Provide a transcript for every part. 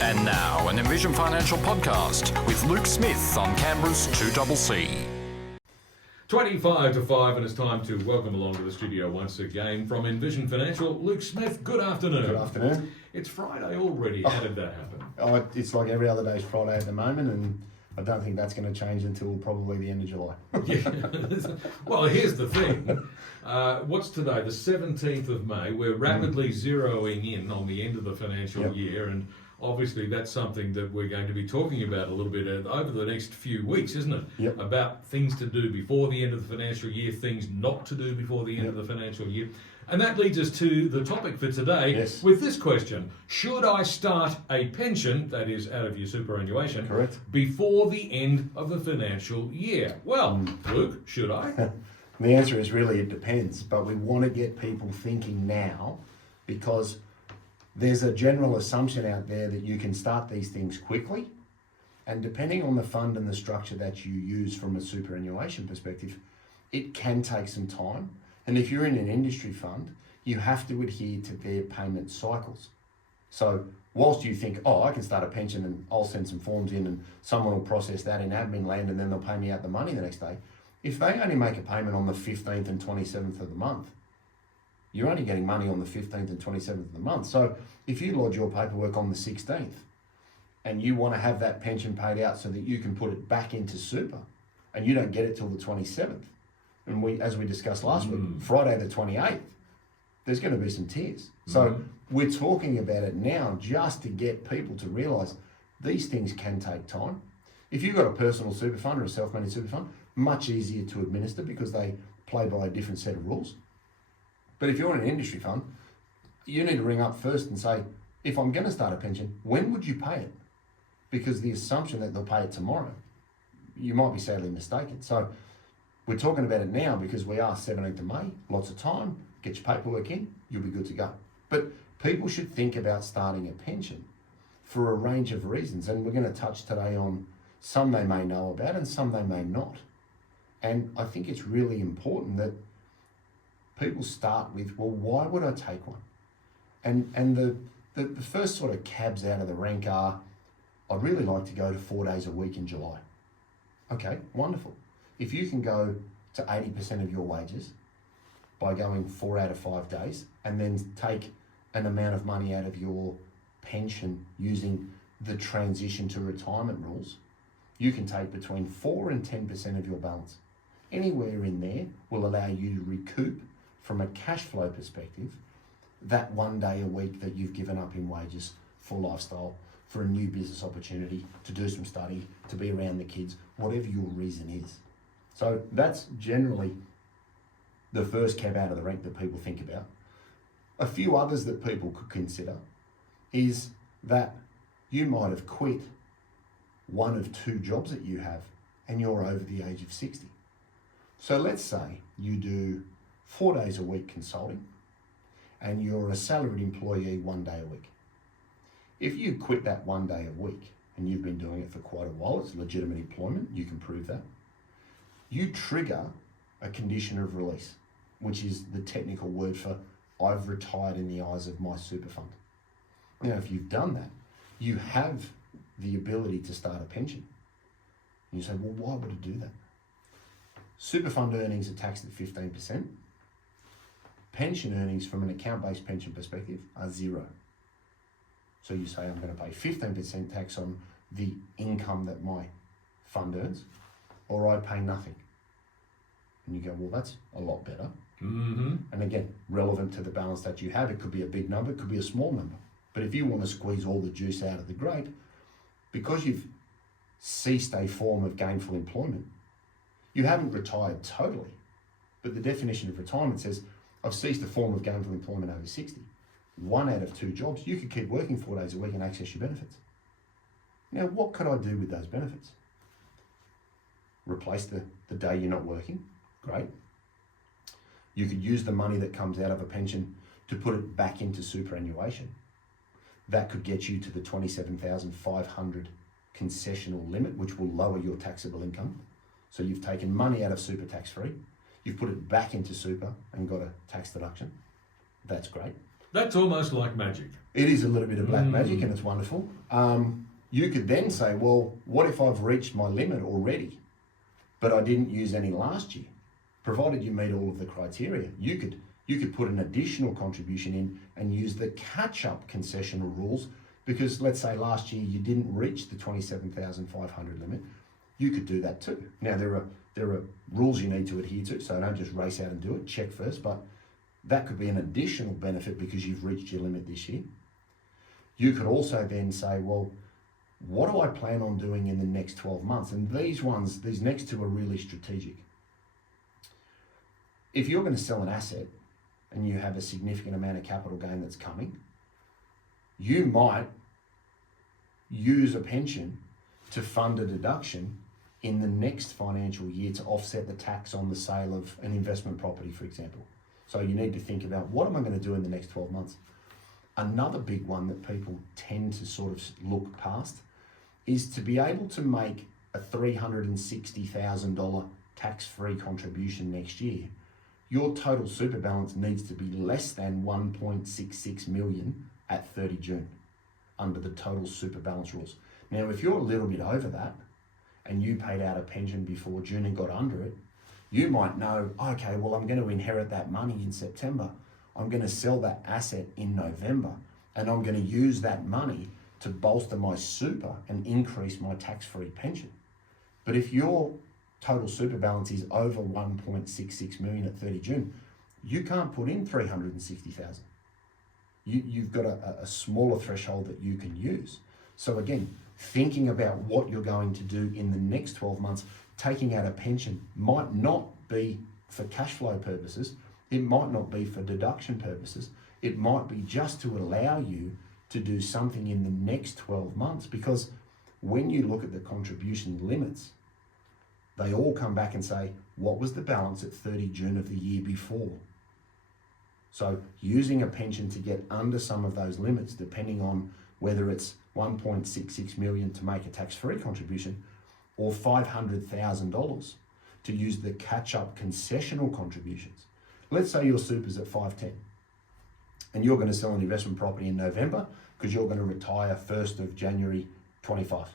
And now, an Envision Financial podcast with Luke Smith on Canberra's 2CC. 25 to 5, and it's time to welcome along to the studio once again from Envision Financial, Luke Smith. Good afternoon. Good afternoon. It's Friday already. How did that happen? It's like every other day's Friday at the moment, and I don't think that's going to change until probably the end of July. Yeah. Well, here's the thing. What's today? The 17th of May. We're rapidly zeroing in on the end of the financial year, and obviously that's something that we're going to be talking about a little bit over the next few weeks, isn't it? Yep. About things to do before the end of the financial year, things not to do before the end of the financial year. And that leads us to the topic for today with this question. Should I start a pension, that is out of your superannuation, Correct, before the end of the financial year? Well, Luke, should I? The answer is really it depends, but we want to get people thinking now because there's a general assumption out there that you can start these things quickly, and depending on the fund and the structure that you use from a superannuation perspective, it can take some time. And if you're in an industry fund, you have to adhere to their payment cycles. So whilst you think, oh, I can start a pension and I'll send some forms in and someone will process that in admin land and then they'll pay me out the money the next day, if they only make a payment on the 15th and 27th of the month, you're only getting money on the 15th and 27th of the month. So if you lodge your paperwork on the 16th and you want to have that pension paid out so that you can put it back into super and you don't get it till the 27th, and as we discussed last week, Friday the 28th, there's going to be some tears. So we're talking about it now just to get people to realise these things can take time. If you've got a personal super fund or a self-managed super fund, much easier to administer because they play by a different set of rules. But if you're in an industry fund, you need to ring up first and say, if I'm going to start a pension, when would you pay it? Because the assumption that they'll pay it tomorrow, you might be sadly mistaken. So we're talking about it now because we are 17th of May, lots of time, get your paperwork in, you'll be good to go. But people should think about starting a pension for a range of reasons. And we're going to touch today on some they may know about and some they may not. And I think it's really important that people start with, well, why would I take one? And the first sort of cabs out of the rank are, I'd really like to go to 4 days a week in July. Okay, wonderful. If you can go to 80% of your wages by going 4 out of 5 days and then take an amount of money out of your pension using the transition to retirement rules, you can take between 4 and 10% of your balance. Anywhere in there will allow you to recoup from a cash flow perspective that 1 day a week that you've given up in wages for lifestyle, for a new business opportunity, to do some study, to be around the kids, whatever your reason is. So that's generally the first cab out of the rank that people think about. A few others that people could consider is that you might have quit one of 2 jobs that you have and you're over the age of 60. So let's say you do 4 days a week consulting and you're a salaried employee 1 day a week. If you quit that 1 day a week and you've been doing it for quite a while, it's legitimate employment, you can prove that, you trigger a condition of release, which is the technical word for I've retired in the eyes of my super fund. Now, if you've done that, you have the ability to start a pension. And you say, well, why would I do that? Super fund earnings are taxed at 15%. Pension earnings from an account-based pension perspective are 0. So you say, I'm going to pay 15% tax on the income that my fund earns, or I pay nothing. And you go, well, that's a lot better. And again, relevant to the balance that you have, it could be a big number, it could be a small number. But if you want to squeeze all the juice out of the grape, because you've ceased a form of gainful employment, you haven't retired totally. But the definition of retirement says, I've ceased a form of gainful employment over 60. 1 out of 2 jobs, you could keep working 4 days a week and access your benefits. Now, what could I do with those benefits? Replace the day you're not working, great. You could use the money that comes out of a pension to put it back into superannuation. That could get you to the 27,500 concessional limit, which will lower your taxable income. So you've taken money out of super tax-free, you've put it back into super and got a tax deduction. That's great. That's almost like magic. It is a little bit of black magic, and it's wonderful. You could then say, well, what if I've reached my limit already, but I didn't use any last year? Provided you meet all of the criteria, you could put an additional contribution in and use the catch-up concessional rules, because let's say last year you didn't reach the 27,500 limit. You could do that too. Now there are rules you need to adhere to, so don't just race out and do it. Check first, but that could be an additional benefit because you've reached your limit this year. You could also then say, well, what do I plan on doing in the next 12 months? And these next two are really strategic. If you're going to sell an asset and you have a significant amount of capital gain that's coming, you might use a pension to fund a deduction in the next financial year to offset the tax on the sale of an investment property, for example. So you need to think about, what am I going to do in the next 12 months? Another big one that people tend to sort of look past is to be able to make a $360,000 tax-free contribution next year. Your total super balance needs to be less than 1.66 million at 30 June under the total super balance rules. Now, if you're a little bit over that and you paid out a pension before June and got under it, you might know, okay, well, I'm going to inherit that money in September. I'm going to sell that asset in November, and I'm going to use that money to bolster my super and increase my tax-free pension. But if your total super balance is over 1.66 million at 30 June, you can't put in 360,000. You've got a smaller threshold that you can use. So again, thinking about what you're going to do in the next 12 months, taking out a pension might not be for cash flow purposes. It might not be for deduction purposes. It might be just to allow you to do something in the next 12 months, because when you look at the contribution limits, they all come back and say, what was the balance at 30 June of the year before? So using a pension to get under some of those limits, depending on whether it's 1.66 million to make a tax-free contribution or $500,000 to use the catch-up concessional contributions. Let's say your super's at 510 and you're going to sell an investment property in November because you're going to retire 1st of January 25.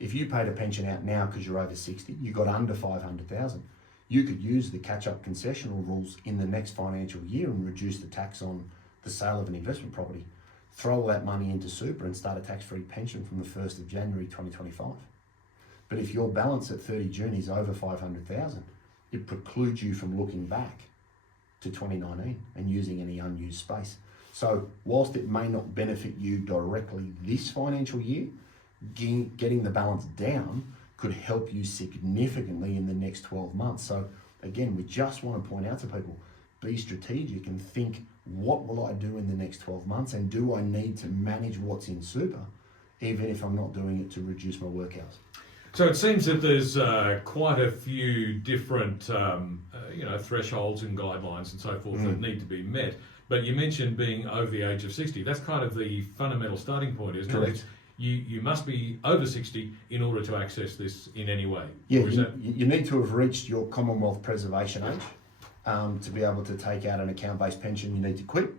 If you paid a pension out now because you're over 60, you got under 500,000. You could use the catch-up concessional rules in the next financial year and reduce the tax on the sale of an investment property, throw all that money into super and start a tax-free pension from the 1st of January 2025. But if your balance at 30 June is over 500,000, it precludes you from looking back to 2019 and using any unused space. So whilst it may not benefit you directly this financial year, getting the balance down could help you significantly in the next 12 months. So again, we just want to point out to people, be strategic and think, what will I do in the next 12 months? And do I need to manage what's in super, even if I'm not doing it to reduce my work hours? So it seems that there's quite a few different thresholds and guidelines and so forth that need to be met. But you mentioned being over the age of 60. That's kind of the fundamental starting point, isn't Correct. it? You must be over 60 in order to access this in any way. Yeah, you need to have reached your Commonwealth preservation age to be able to take out an account-based pension. You need to quit.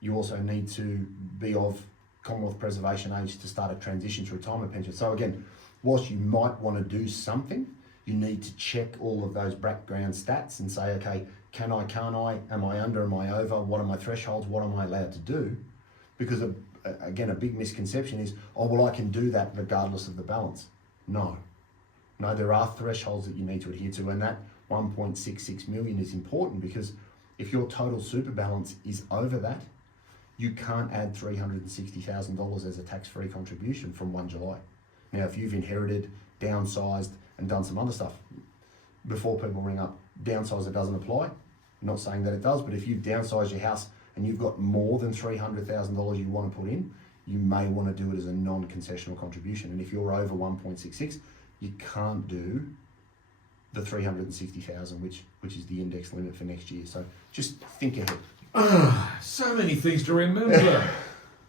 You also need to be of Commonwealth preservation age to start a transition to retirement pension. So again, whilst you might want to do something, you need to check all of those background stats and say, okay, can I, can't I, am I under, am I over, what are my thresholds, what am I allowed to do? Because again, a big misconception is, oh, well, I can do that regardless of the balance. No, there are thresholds that you need to adhere to, and that 1.66 million is important, because if your total super balance is over that, you can't add $360,000 as a tax-free contribution from 1 July. Now, if you've inherited, downsized, and done some other stuff, before people ring up, downsizer doesn't apply. I'm not saying that it does, but if you've downsized your house and you've got more than $300,000 you want to put in, you may want to do it as a non-concessional contribution. And if you're over 1.66, you can't do the 360,000, which is the index limit for next year. So just think ahead. So many things to remember.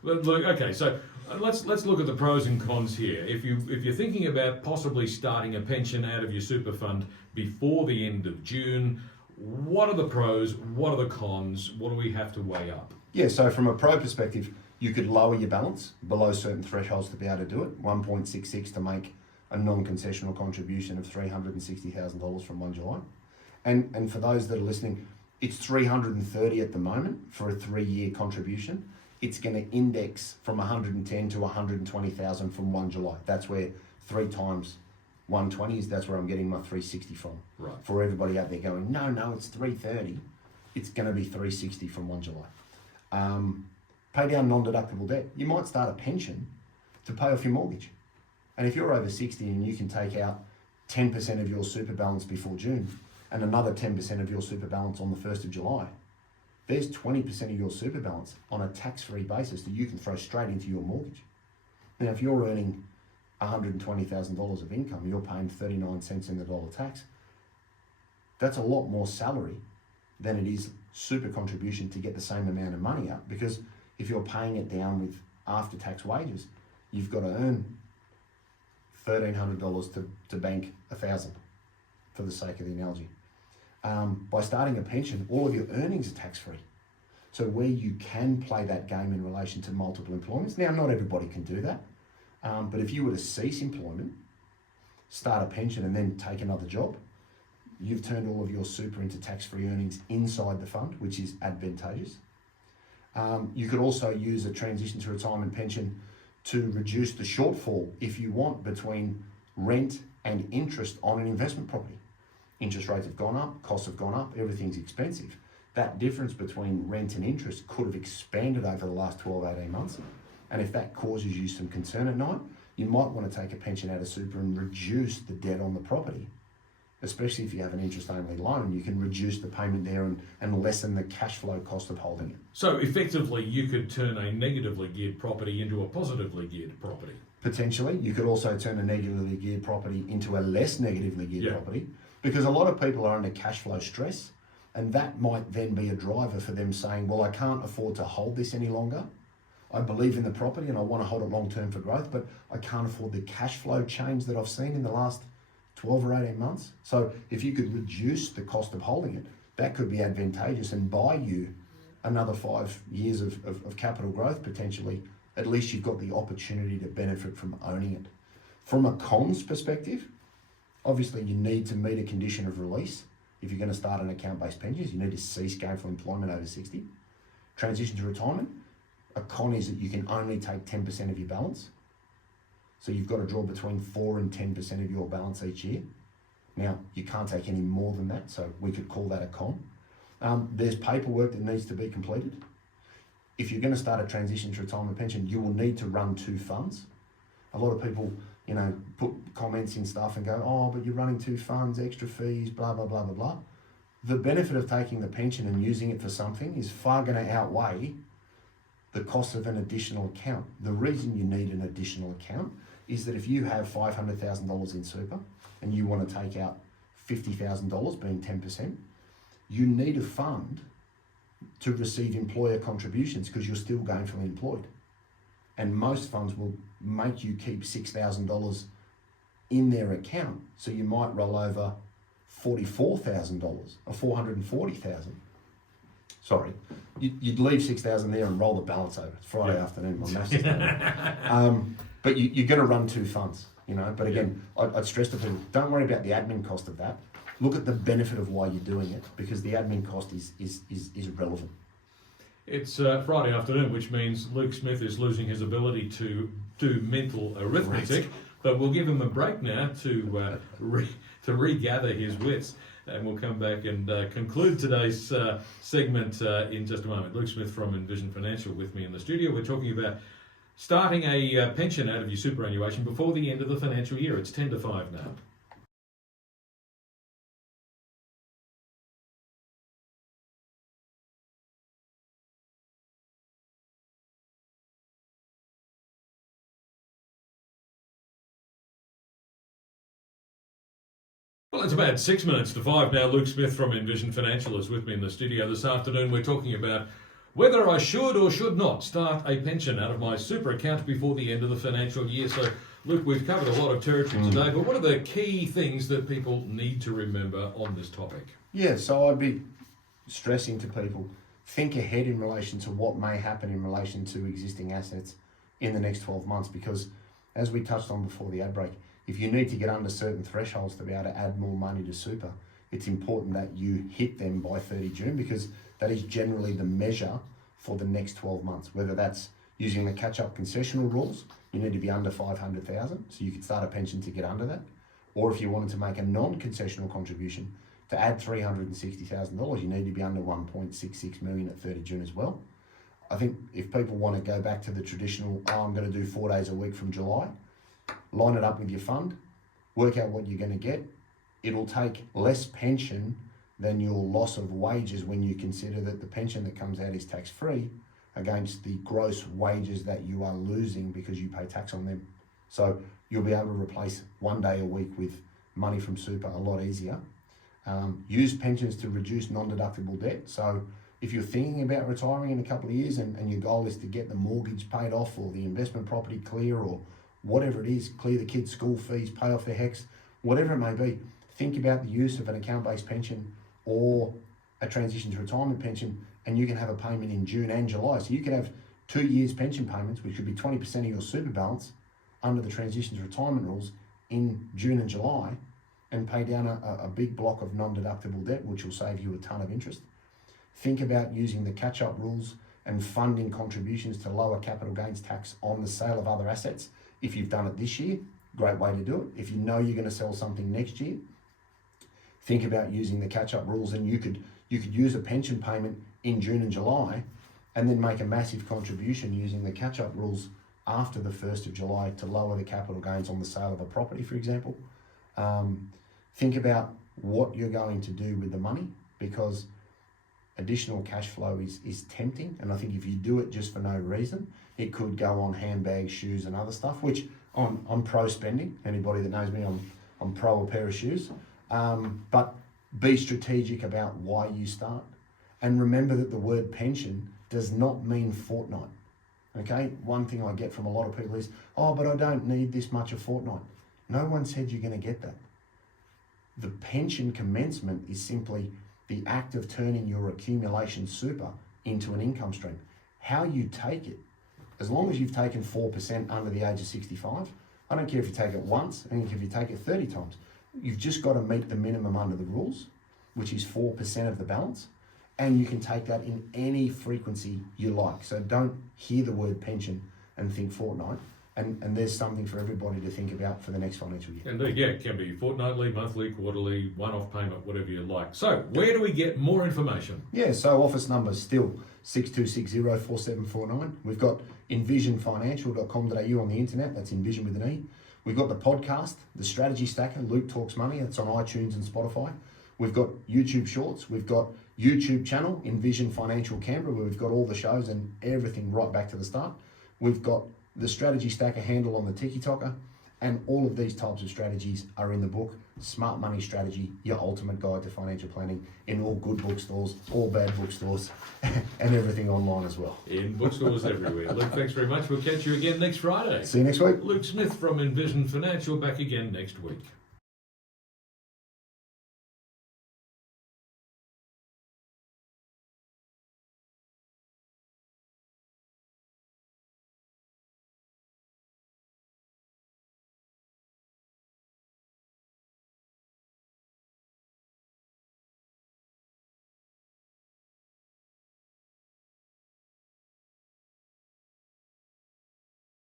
Look, okay, so let's look at the pros and cons here. If you're thinking about possibly starting a pension out of your super fund before the end of June, what are the pros? What are the cons? What do we have to weigh up? Yeah, so from a pro perspective, you could lower your balance below certain thresholds to be able to do it. 1.66 to make a non-concessional contribution of $360,000 from 1 July. And for those that are listening, it's 330 at the moment for a 3-year contribution. It's going to index from 110 to 120,000 from 1 July. That's where 3 times 120 is, that's where I'm getting my 360 from. Right. For everybody out there going, no, it's 330. It's going to be 360 from 1 July. Pay down non-deductible debt. You might start a pension to pay off your mortgage. And if you're over 60 and you can take out 10% of your super balance before June and another 10% of your super balance on the 1st of July, there's 20% of your super balance on a tax-free basis that you can throw straight into your mortgage. Now, if you're earning $120,000 of income, you're paying 39 cents in the dollar tax. That's a lot more salary than it is super contribution to get the same amount of money out, because if you're paying it down with after-tax wages, you've got to earn $1,300 to bank $1,000 for the sake of the analogy. By starting a pension, all of your earnings are tax-free. So where you can play that game in relation to multiple employments, now not everybody can do that, but if you were to cease employment, start a pension and then take another job, you've turned all of your super into tax-free earnings inside the fund, which is advantageous. You could also use a transition to retirement pension to reduce the shortfall, if you want, between rent and interest on an investment property. Interest rates have gone up, costs have gone up, everything's expensive. That difference between rent and interest could have expanded over the last 12, 18 months. And if that causes you some concern at night, you might want to take a pension out of super and reduce the debt on the property. Especially if you have an interest-only loan, you can reduce the payment there and lessen the cash flow cost of holding it. So effectively, you could turn a negatively geared property into a positively geared property. Potentially. You could also turn a negatively geared property into a less negatively geared property, because a lot of people are under cash flow stress, and that might then be a driver for them saying, well, I can't afford to hold this any longer. I believe in the property and I want to hold it long-term for growth, but I can't afford the cash flow change that I've seen in the last 12 or 18 months. So if you could reduce the cost of holding it, that could be advantageous and buy you another 5 years of capital growth potentially. At least you've got the opportunity to benefit from owning it. From a cons perspective, obviously you need to meet a condition of release. If you're going to start an account-based pensions, you need to cease gainful employment over 60. Transition to retirement, a con is that you can only take 10% of your balance. So you've got to draw between 4 and 10% of your balance each year. Now, you can't take any more than that, so we could call that a con. There's paperwork that needs to be completed. If you're going to start a transition to retirement pension, you will need to run 2 funds. A lot of people, put comments in stuff and go, oh, but you're running 2 funds, extra fees, blah, blah, blah, blah, blah. The benefit of taking the pension and using it for something is far going to outweigh the cost of an additional account. The reason you need an additional account is that if you have $500,000 in super and you want to take out $50,000, being 10%, you need a fund to receive employer contributions because you're still gainfully employed. And most funds will make you keep $6,000 in their account. So you might roll over $44,000 or $440,000. Sorry, you'd leave $6,000 there and roll the balance over. It's Friday afternoon, my maths is but you're going to run 2 funds, But again, I'd stress to people, don't worry about the admin cost of that. Look at the benefit of why you're doing it, because the admin cost is relevant. It's Friday afternoon, which means Luke Smith is losing his ability to do mental arithmetic, right. But we'll give him a break now to regather his wits, and we'll come back and conclude today's segment in just a moment. Luke Smith from Envision Financial with me in the studio. We're talking about starting a pension out of your superannuation before the end of the financial year. It's 10 to 5 now. Well, it's about 6 minutes to 5 now. Luke Smith from Envision Financial is with me in the studio this afternoon. We're talking about whether I should or should not start a pension out of my super account before the end of the financial year. So, Luke, we've covered a lot of territory today, but what are the key things that people need to remember on this topic? Yeah, so I'd be stressing to people think ahead in relation to what may happen in relation to existing assets in the next 12 months, because as we touched on before the ad break, if you need to get under certain thresholds to be able to add more money to super, it's important that you hit them by 30 June, because that is generally the measure for the next 12 months. Whether that's using the catch-up concessional rules, you need to be under 500,000, so you could start a pension to get under that. Or if you wanted to make a non-concessional contribution to add $360,000, you need to be under 1.66 million at 30 June as well. I think if people want to go back to the traditional, I'm going to do 4 days a week from July, line it up with your fund, work out what you're going to get. It'll take less pension than your loss of wages when you consider that the pension that comes out is tax-free against the gross wages that you are losing because you pay tax on them. So you'll be able to replace 1 day a week with money from super a lot easier. Use pensions to reduce non-deductible debt. So if you're thinking about retiring in a couple of years and your goal is to get the mortgage paid off or the investment property clear or whatever it is, clear the kids' school fees, pay off their HECS, whatever it may be, think about the use of an account-based pension or a transition to retirement pension, and you can have a payment in June and July. So you can have 2 years pension payments, which could be 20% of your super balance under the transition to retirement rules in June and July, and pay down a big block of non-deductible debt, which will save you a ton of interest. Think about using the catch-up rules and funding contributions to lower capital gains tax on the sale of other assets. If you've done it this year, great way to do it. If you know you're going to sell something next year, think about using the catch-up rules, and you could use a pension payment in June and July and then make a massive contribution using the catch-up rules after the 1st of July to lower the capital gains on the sale of a property, for example. Think about what you're going to do with the money, because additional cash flow is tempting, and I think if you do it just for no reason, it could go on handbags, shoes and other stuff, which I'm pro spending. Anybody that knows me, I'm pro a pair of shoes. But be strategic about why you start, and remember that the word pension does not mean fortnight. Okay, one thing I get from a lot of people is, oh, but I don't need this much a fortnight. No one said you're going to get that. The pension commencement is simply the act of turning your accumulation super into an income stream. How you take it, as long as you've taken 4% under the age of 65, I don't care if you take it once, I don't care if you take it 30 times. You've just got to meet the minimum under the rules, which is 4% of the balance, and you can take that in any frequency you like. So don't hear the word pension and think fortnight. And there's something for everybody to think about for the next financial year. Indeed, yeah, it can be fortnightly, monthly, quarterly, one-off payment, whatever you like. So, where do we get more information? Yeah, so office number still 62604749. We've got envisionfinancial.com.au on the internet. That's Envision with an E. We've got the podcast, The Strategy Stacker, Luke Talks Money. That's on iTunes and Spotify. We've got YouTube Shorts. We've got YouTube channel, Envision Financial Canberra, where we've got all the shows and everything right back to the start. We've got the Strategy Stacker handle on the Tiki-Toker, and all of these types of strategies are in the book, Smart Money Strategy, Your Ultimate Guide to Financial Planning, in all good bookstores, all bad bookstores, and everything online as well. In bookstores everywhere. Luke, thanks very much. We'll catch you again next Friday. See you next week. Luke Smith from Envision Financial, back again next week.